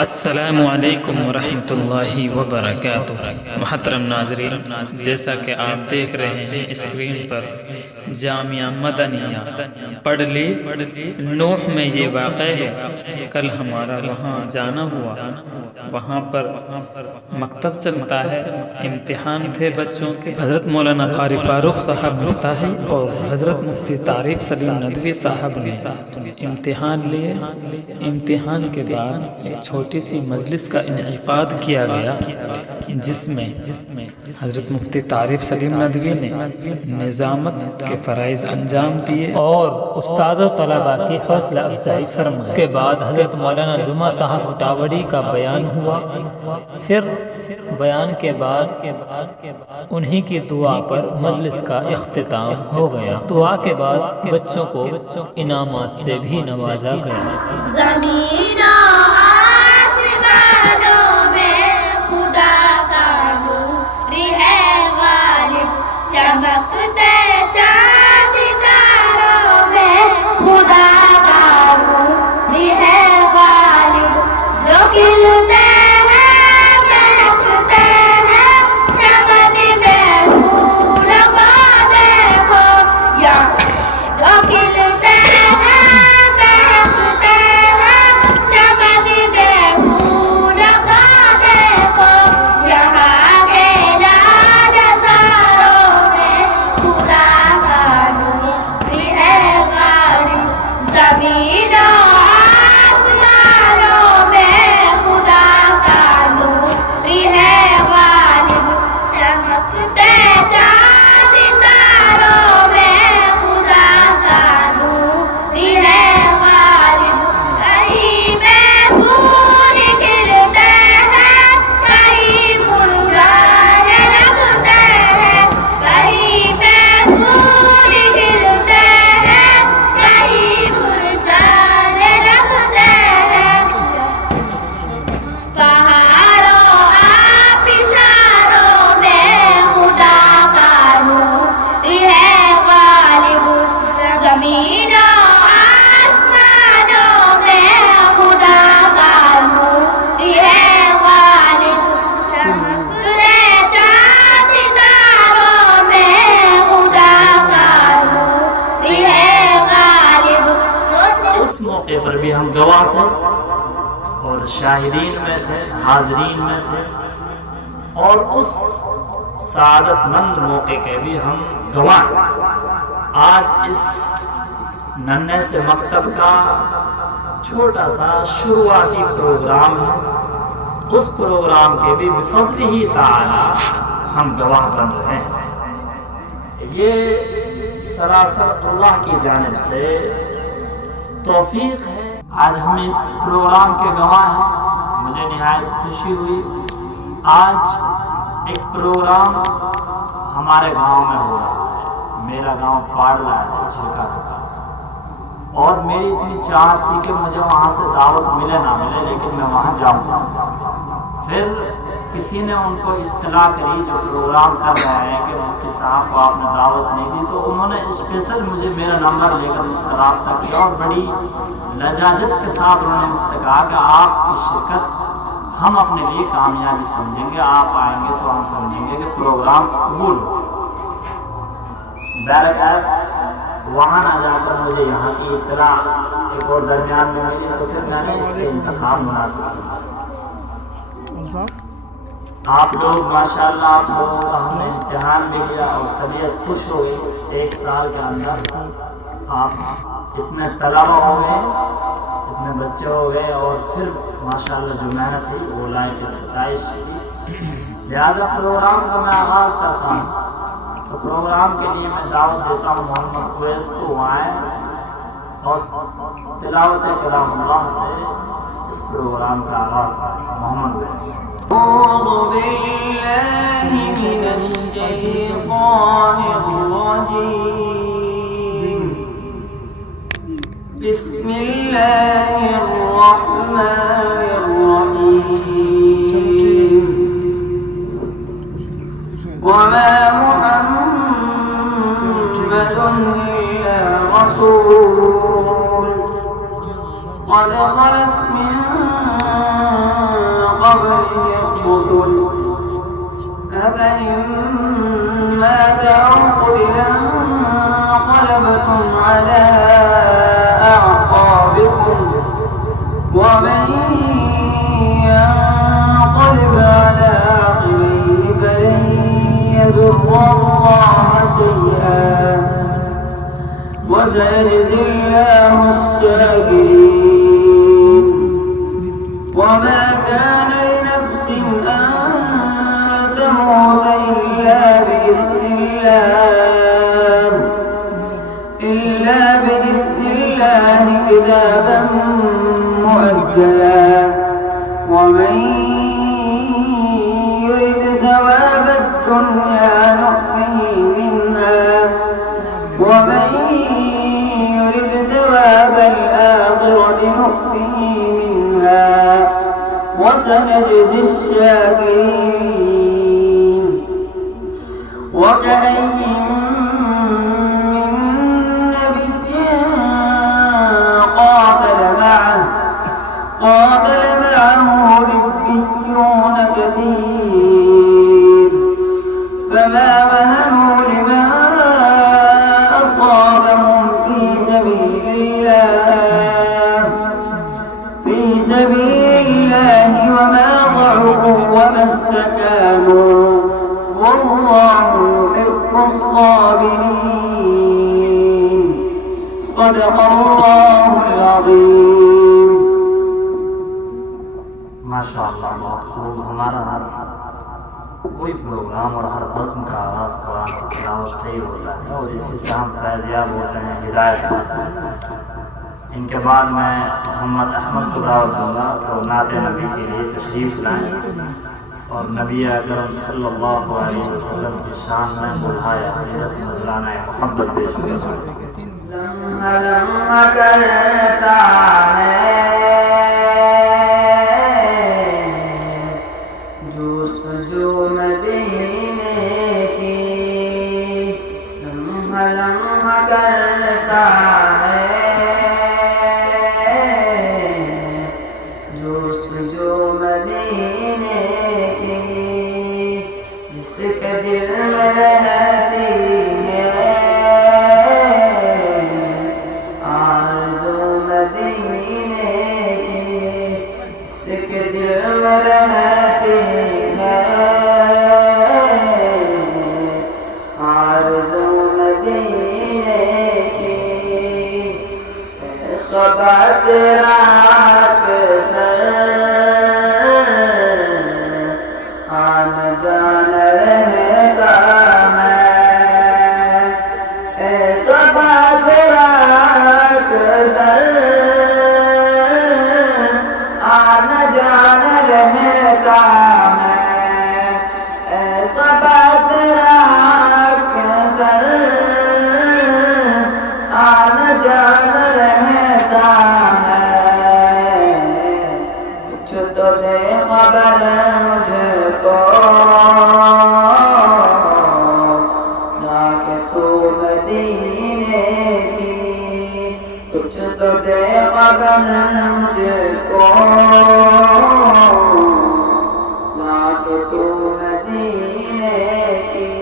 السلام علیکم ورحمۃ اللہ وبرکاتہ۔ محترم ناظرین، جیسا کہ آپ دیکھ رہے ہیں اسکرین پر جامعہ مدنیہ پڑھ لی نوح میں یہ واقع ہے۔ کل ہمارا وہاں جانا ہوا، وہاں پر مکتب چلتا ہے، امتحان تھے بچوں کے۔ حضرت مولانا قاری فاروق صاحب مفتاحی اور حضرت مفتی طارق سلیم ندوی صاحب نے امتحان لیے۔ امتحان کے بعد ایک چھوٹی سی مجلس کا انعقاد کیا گیا، جس میں حضرت مفتی طارق سلیم ندوی نے نظامت کے فرائض انجام دیے اور استاد و طلباء کی حوصلہ افزائی فرمائی۔ اس کے بعد حضرت مولانا جمعہ صاحب اٹاوڑی کا بیان ہوا۔ پھر بیان کے بعد انہی کی دعا پر مجلس کا اختتام ہو گیا۔ دعا کے بعد بچوں کو انعامات سے بھی نوازا گیا۔ زمین و آسمانوں میں خدا کا نور ہے غالب، چمکتے چاند تاروں میں خدا کا نور ہے غالب، جو کھلتے ہیں مہکتے ہیں چمن میں پھول کو دیکھو، یا جو کھلتے ہیں مہکتے ہیں چمن میں پھول کو دیکھو، یہاں کے لال ساروں میں خدا کا نور ہے غالب، زمین و آسمانوں میں خدا کا نور ہے غالب، چمکتے چاند تاروں میں خدا کا نور ہے غالب، کہیں میں پھول کھلتے ہیں کہیں مرجھانے لگتے ہیں، کہیں میں پھول کھلتے ہیں کہیں مرجھانے لگتے ہیں، پہاڑوں آبشاروں میں خدا کا نور ہے غالب، زمین و آسمانوں میں خدا کا نور ہے غالب، چمکتے چاند تاروں میں خدا کا نور ہے غالب۔ اس موقع پر بھی ہم گواہ تھے اور شاہدین میں تھے، حاضرین میں تھے، اور اس سعادت مند موقع کے بھی ہم گواہ ہیں۔ آج اس ننھے سے مکتب کا چھوٹا سا شروعاتی پروگرام ہے، اس پروگرام کے بھی بفضل ہی تعالی ہم گواہ بن رہے ہیں۔ یہ سراسر اللہ کی جانب سے توفیق ہے۔ آج ہم اس پروگرام کے گواہ ہیں، مجھے نہایت خوشی ہوئی۔ آج ایک پروگرام ہمارے گاؤں میں ہو رہا ہے، میرا گاؤں پاڑلا ہے چھلکا کے پاس، اور میری اتنی چاہت تھی کہ مجھے وہاں سے دعوت ملے نہ ملے لیکن میں وہاں جاؤں۔ پھر کسی نے ان کو اطلاع کری جو پروگرام کر رہے ہیں کہ مفتی صاحب کو آپ نے دعوت نہیں دی، تو انہوں نے اسپیشل مجھے میرا نمبر لے کر مجھ سے رابطہ کیا اور بڑی لجاجت کے ساتھ انہوں نے مجھ سے کہا کہ آپ کی شرکت ہم اپنے لیے کامیابی سمجھیں گے، آپ آئیں گے تو ہم سمجھیں گے کہ پروگرام قبول ہو۔ بہرکیف وہاں نہ جا کر مجھے یہاں کی اطلاع ایک اور درمیان میں ملی، تو پھر میں نے اس کے انتخاب مناسب سمجھا۔ آپ لوگ ماشاءاللہ، آپ لوگوں کا ہم نے امتحان بھی لیا اور طبیعت خوش ہو گئی۔ ایک سال کے اندر آپ اتنے طلبہ ہو گئے، اتنے بچے ہو گئے، اور پھر ماشاءاللہ جو محنت تھی وہ لائق ستائش تھی۔ لہٰذا پروگرام کا میں آغاز کرتا ہوں تو پروگرام کے لیے میں دعوت دیتا ہوں محمد اویس کو، وہ آئیں اور تلاوت کلام اللہ سے اس پروگرام کا آغاز کریں۔ محمد اویس۔ أعوذ بالله من الشيطان الرجيم، بسم الله الرحمن الرحيم، وما محمد إلا رسول قد خلت من الرسل أفإن مات أو قتل انقلبتم على أعقابكم ومن ينقلب على عقبيه فلن يضر الله شيئا وسيجزي الله الشاكرين وما كان لنفس أن تموت إلا بإذن الله كتابا مؤجلا ومن يرد ثواب الدنيا نؤته منها ومن يرد ثواب الآخرة نؤته منها وسنجزي الشاكرين وكأين من نبي قاتل معه ربيون كثير فما وهنوا لما أصابهم في سبيل الله وما ضعفوا وما استكانوا والله يحب الصابرين صدق الله العظيم ماشاءاللہ بہت خوب. ہمارا ہر کوئی پروگرام اور ہر قسم کا آغاز قرآن کی تلاوت سے ہی ہوتا ہے اور اسی سے ہم فیضیاب ہوتے ہیں، ہدایت پاتے ہیں. ان کے بعد میں محمد احمد کو دعوت دوں گا کہ وہ نعت نبی کے لیے تشریف لائیں اور نبی اکرم صلی اللہ علیہ وسلم کی شان میں بڑھایا عقیدت نذرانہ محبت پیش کریں. لمحہ لمحہ کرتا ہے جستجو مدینے کی، لمحہ لمحہ کرتا ہے جستجو مدینے کی، جس کے دل میں رہتی ہے آرزو مدینے کی، جس کے دل میں رہتی ہے آرزو مدینے کی. صبا تیرا آنا جانا رہتا ہے، اے صبا تیرا آنا جانا رہتا ہے، اے صبا تیرا آنا جانا رہتا ہے. کچھ تو دے خبر مجھ کو جا کے تو مدینے کی، کچھ تو دے خبر مجھ کو جا کے تو مدینے کی.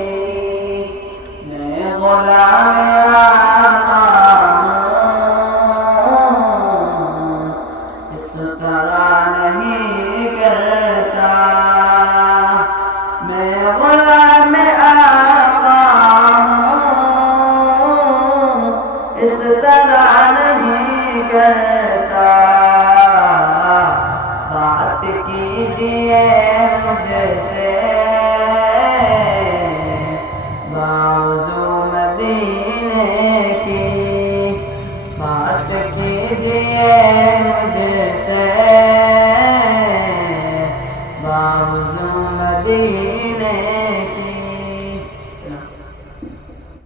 میں غلام آقا ہوں اس طرح نہیں کرتا، میں غلام آقا ہوں اس طرح نہیں کرتا. بات کیجیے